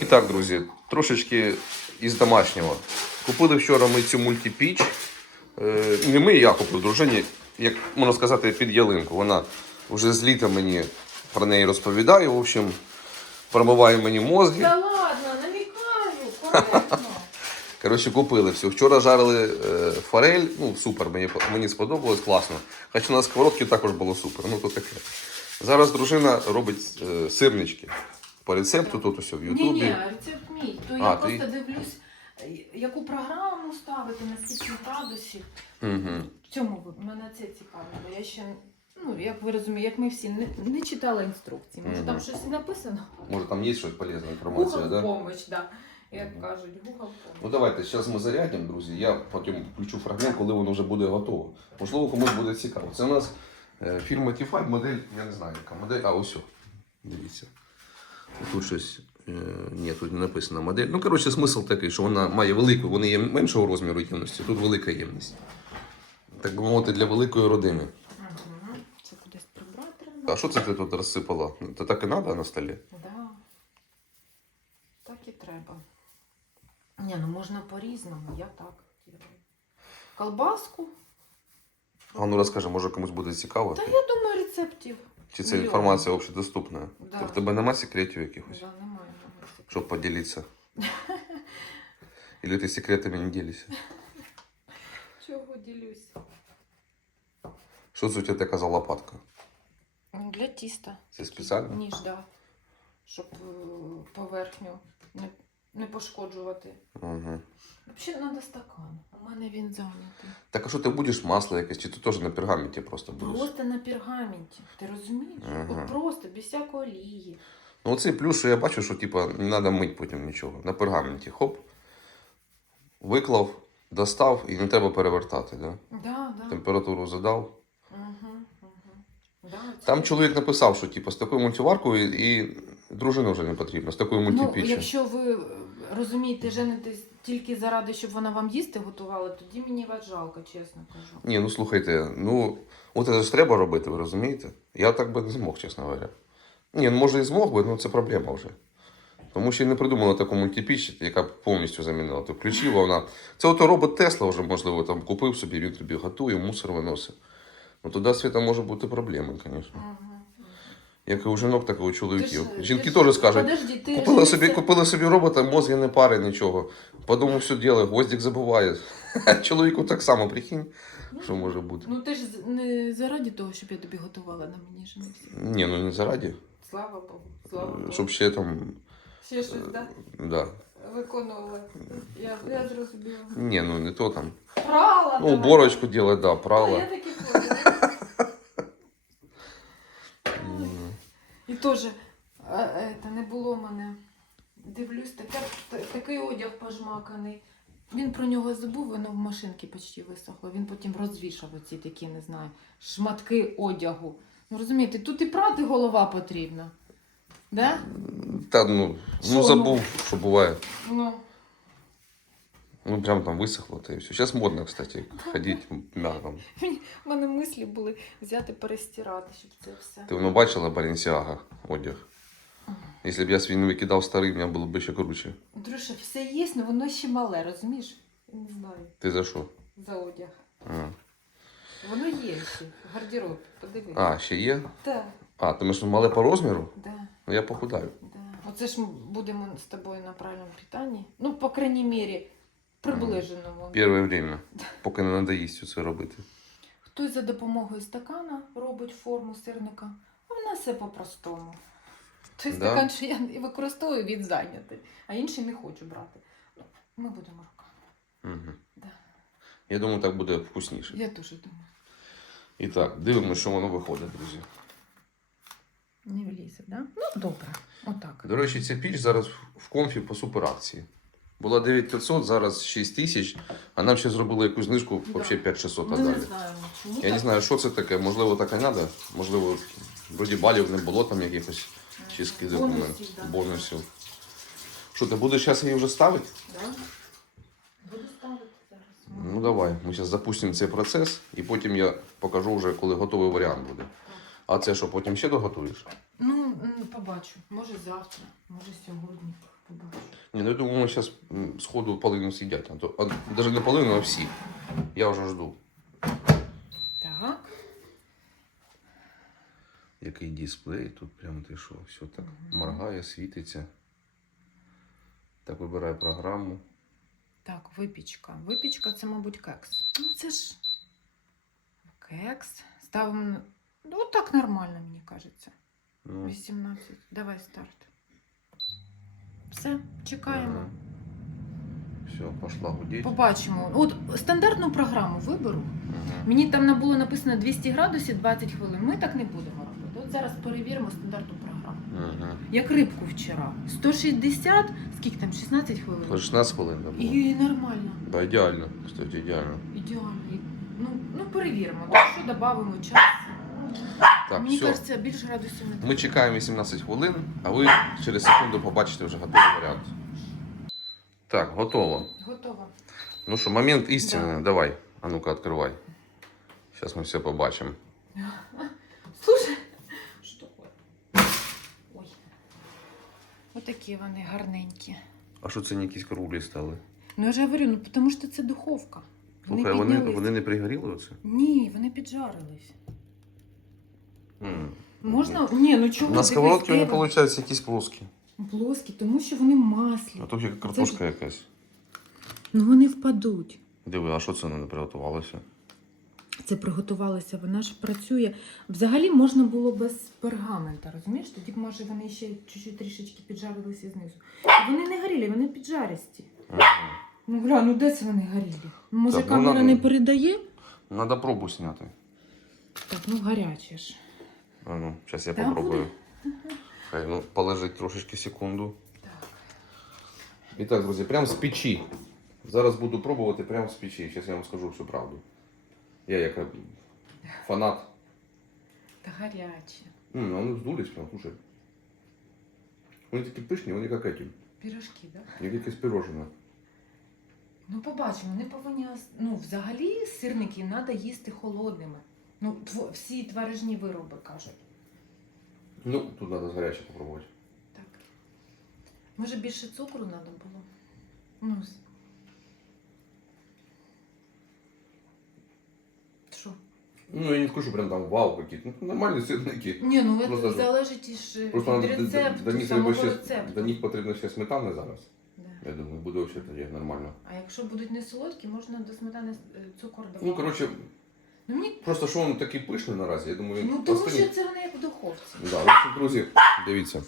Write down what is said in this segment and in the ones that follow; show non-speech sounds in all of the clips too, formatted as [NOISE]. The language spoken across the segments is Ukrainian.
І так, друзі, трошечки із домашнього. Купили вчора ми цю мультипіч. Е, Не ми, я купив дружині, як можна сказати, під ялинку. Вона вже з літа мені про неї розповідає. В общем, промиває мені мозги. Та ладно, намікаю. [LAUGHS] Коротше, купили все. Вчора жарили е, форель. Ну, супер, мені, мені сподобалось, класно. Хоча на сковородці також було супер. Ну, то таке. Зараз дружина робить е, сирнички. По рецепту тут усе в Ютубі. ні, ні, рецепт мій. То А, я ти- просто дивлюсь, яку програму ставити, на скільки градусів. Угу. В цьому ви- мене це цікаво, бо я ще, ну, як ви розумієте, як ми всі, не, не читала інструкції. Може, там Мгм. щось і написано? Може там є щось полезна інформація, Google да? помощь, да. Як Мгм. кажуть, Google помощь. Ну давайте, зараз ми зарядимо, друзі. Я потім включу фрагмент, коли воно вже буде готово. Можливо, комусь буде цікаво. Це у нас е, фірма T5, модель, я не знаю, яка модель. А, ось. о. Дивіться. Тут щось. е, Ні, тут не написано модель. Ну, коротше, смисл такий, що вона має велику, вони є меншого розміру ємності, тут велика ємність. Так би мовити, для великої родини. Це кудись прибрати. А що це ти тут розсипала? Це так і треба на столі? Да. Так і треба. Ні, ну можна по-різному, я так. Колбаску. А ну розкажи, може комусь буде цікаво? Та я думаю, рецептів. Чи це мільйон. інформація общедоступна? Да. В тебе нема секретів якихось? Да, немає немає. Щоб поділитися. [LAUGHS] Или ти секретами не ділишся? Чого ділюсь? Що це у тебе така за лопатка? Для тіста. Це спеціально? Ніж, да. Щоб е, поверхню не, не пошкоджувати. Угу. Взагалі треба стакан. У мене він зайнятий. Так а що ти будеш масло якесь, чи ти теж на пергаменті просто будеш? Просто на пергаменті. Ти розумієш? Ага. От просто, без всякої олії. Ну оцей плюс, що я бачу, що типа не треба мити потім нічого. На пергаменті. Хоп. Виклав, достав і не треба перевертати. Да? Да, да. Температуру задав. Угу, угу. Да, Там чоловік написав, що типа, з такою мультиваркою і дружина вже не потрібна, з такою Ну, якщо ви е, розумієте, женитесь тільки заради, щоб вона вам їсти готувала, тоді мені вас жалко, чесно кажу. Ні, ну слухайте, ну от це ж треба робити, ви розумієте? Я так би не змог, чесно говоря. Ні, ну може і змог би, ну це проблема вже. Тому що я не придумала таку мультипіч, яка б повністю замінила. Ти включив, а вона. Це ото робот Тесла вже, можливо, там купив собі, він тобі готує, мусор виносить. Ну туди світа може бути проблеми, звісно. Угу. Як і у жінок, так і у чоловіків. Ти ж- Жінки ти ж- теж скажуть, Подожди, ти купила собі, купила собі робота, мозги не пари нічого. По дому все ділає, гвоздик забуває. [LAUGHS] Чоловіку так само, прикинь, що може бути. Ну ти ж з- не заради того, щоб я тобі готувала на мені женився. Ні, ну не зараді. Слава Богу, слава Богу. Щоб ще там. Ще щось, да? Да. Виконувала. Я, я зрозуміла. Ні, ну не то там. Прала Ну, там. уборочку делать, да, А, я так і поняла. М, І теж це не було мене. Дивлюсь, таке, такий одяг пожмаканий. Він про нього забув, воно в машинці почти висохло. Він потім розвішав оці такі, не знаю, шматки одягу. Ну розумієте, тут і прати голова потрібна. Да? Та ну, ну ну? забув, що буває. Ну, Ну прям там висохло, та і все. Зараз модно, кстати, ходити мягко. в мене мислі були взяти перестирати, щоб це все. Ти воно бачила Balenciaga одяг? Якщо б я свій не викидав старий, мені було б ще круче. Друже, все є, але воно ще мале, розумієш? Не знаю, Ти за що? за одяг. А, Воно є ще, гардероб, подивись. а ще є? Так, А, тому що мале по розміру? да. Ну я похудаю. Да. Оце ж ми будемо з тобою на правильному питанні. Ну, по крайній мірі, приближеному. Перше время, поки не надоїсть це робити. Хтось за допомогою стакана робить форму сирника, а в нас все по-простому. Той Да? стакан, що я використовую, він зайнятий, а інший не хочу брати. Ну, Ми будемо руками. Угу. Да. Я думаю, так буде вкусніше. Я теж думаю. І так, дивимося, що воно виходить, друзі. Не влізе, да? Ну, добре. Отак. До речі, ця піч зараз в комфі по суперакції. Була 9500, зараз 6000, а нам ще зробили якусь знижку, Да. взагалі 5600 Ми не далі. знаємо, чому Я не так. знаю, що це таке, можливо, так і треба, можливо, вроді балів не було там якихось чи скидок у мене, Бонусів, да. бонусів. Що, ти будеш зараз її вже ставити? Да? Буду ставити зараз. Ну давай, ми зараз запустимо цей процес і потім я покажу вже, коли готовий варіант буде. А це що, потім ще доготуєш? Ну, м, побачу. Може завтра, може сьогодні. Побачу. Ні, ну я думаю, зараз сходу половину з'їдять. А то, а, навіть не половину, а всі. Я вже жду. Так. Який дисплей, тут прямо ти що, все так моргає, світиться. Так вибираю програму. Так, випічка. Випічка це, мабуть, кекс. Ну, це ж кекс. Ставимо. Ну, так нормально, мені кажеться. Ну, 18. Давай старт. Все, чекаємо. Все, пошла гудеть. Побачимо. От стандартну програму виберу. Мені там не було написано 200 градусів 20 хвилин. Ми так не будемо робити. От зараз перевіримо стандартну програму. Мгм. Як рибку вчора. 160, скільки там, 16 хвилин. По 16 хвилин да, було. І нормально. Да, ідеально, кстати, ідеально. Ідеально. Ну, ну перевіримо. Якщо додамо час. Так, Мені все. кажеться, більше градусів не Ми чекаємо 18 хвилин, а ви через секунду побачите вже готовий варіант. Так, готово. Готово. Ну що, момент істини, Да. давай. А ну-ка, відкривай. Зараз ми все побачимо. [LAUGHS] Слушай, що таке? Ой. Отакі вони гарненькі. А що це не якісь круглі стали? Ну я ж говорю, ну тому що це духовка. Вони Слухай, вони, піднялись. вони не пригоріли оце? Ні, вони піджарились. М. Можна? Ні, ну чого? На сковородці вони, виходить, якісь плоскі. Плоскі, тому що вони маслі. А то як картошка якась. Ну вони впадуть. Диви, а що це не приготувалося? Це приготувалося, вона ж працює. Взагалі можна було без пергамента, розумієш? Тоді б, може вони ще чуть-чуть трішечки піджарилися знизу. Вони не горілі, вони піджаристі. Ну гля, ну де це вони горілі? Може Так, ну, камера надо- не передає? Надо пробу зняти. Так, ну гаряче ж. А ну, зараз я попробую. Хай, ну, полежить трошечки секунду. І так, друзі, прямо з печі. Зараз буду пробувати прямо з печі. Зараз я вам скажу всю правду. Я як е, фанат. Та гаряче. М, вони вздулись прям, слушай. Вони такі пишні, вони як еті. Пірожки, так? Як якесь пирожне. Ну, побачимо, вони повинні. ос- Ну, взагалі сирники треба їсти холодними. Ну, тво- всі творожні вироби кажуть. Ну, тут треба з гаряче попробувати. Так. Може більше цукру треба було? Ну. з- Що? Ну, я не скажу, прям там вау какие-то. Ну, нормальні сирники. Ні, ну Просто це залежить із е, Просто від надо- до, рецепту, до, них самого треба ще, рецепту. до них потрібно ще сметани зараз. Да. Я думаю, буде взагалі тоді нормально. А якщо будуть не солодкі, можна до сметани е, цукор додати. Ну, коротше, ну, мені... просто що він такий пишний наразі, я думаю, він ну тому що це вони як в духовці. Да, в общем, друзі, дивіться.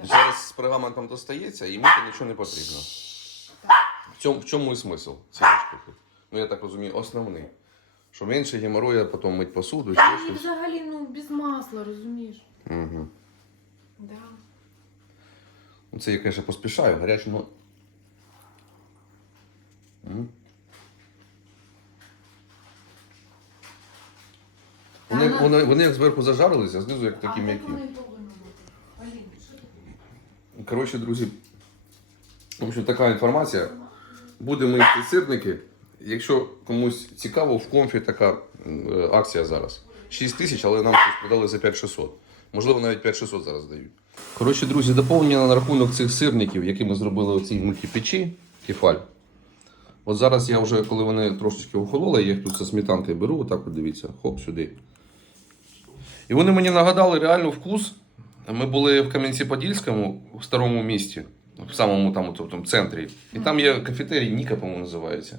Да. Зараз з пергаментом достається і мити нічого не потрібно. В цьому, в чому і смисл цієї штуки? Ну, я так розумію, основний. Що менше геморроя, потім мить посуду, ще і щось. взагалі ну, без масла, розумієш? Угу. Да. Ну, Це я, звісно, поспішаю, гаряче, ну. Вони, вони, вони як зверху зажарилися, а знизу як такі а, м'які. так воно і повинно бути. Алін, що ти? Коротше, друзі, в общем, така інформація. Будемо їсти сирники. Якщо комусь цікаво, в комфі така е, акція зараз. 6 тисяч, але нам щось продали за 5600. Можливо, навіть 5600 зараз дають. Коротше, друзі, доповнення на рахунок цих сирників, які ми зробили у цій мультипечі, кефаль. От зараз я вже, коли вони трошечки охололи, я їх тут зі сметанкою беру, отак от дивіться, хоп, сюди. І вони мені нагадали реально вкус. Ми були в Кам'янці-Подільському, в старому місті, в самому там, от, там центрі. І там є кафетерій Ніка, по-моєму, називається.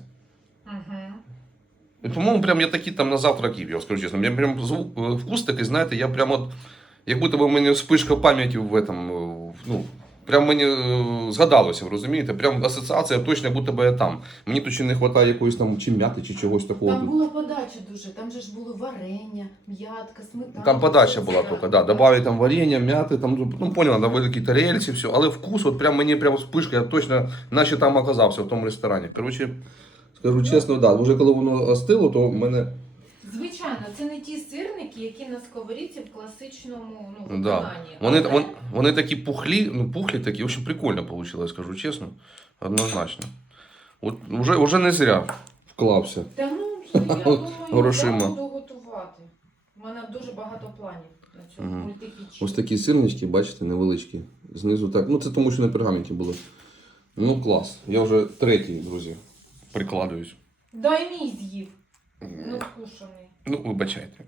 І, по-моєму, прям я такий там на завтрак їв, я скажу чесно. Я прям звук, вкус такий, знаєте, я прям от, як будто б у мене спишка пам'яті в этом, ну, прям мені е, згадалося, розумієте? Прям асоціація точно, як будто я там. Мені тут ще не вистачає якоїсь там чи м'яти, чи чогось такого. Там була подача дуже, там же ж було варення, м'ятка, сметана. Там подача була тільки, да. Добавить там варення, м'яти, там, ну поняла, на великій тарельці, все. Але вкус, от прям мені прям вспишка, я точно, наче там оказався в тому ресторані. Коротше, скажу чесно, да, вже коли воно остило, то в мене. Звичайно, це не ті сирники, які на сковорідці в класичному ну, Да. виконанні. Вони, Але- вон, вони такі пухлі, ну пухлі такі, в общем, прикольно вийшло, скажу чесно. Однозначно. От вже, вже не зря вклався. Та ну, я думаю, Грошима. я буду готувати. У мене дуже багато планів на цьому Мгм. мультипічі. Ось такі сирнички, бачите, невеличкі. Знизу так. Ну це тому, що на пергаменті було. Ну клас. Я вже третій, друзі. Прикладуюсь. Дай мій з'їв. Ну, вкушений. Ну, вибачайте.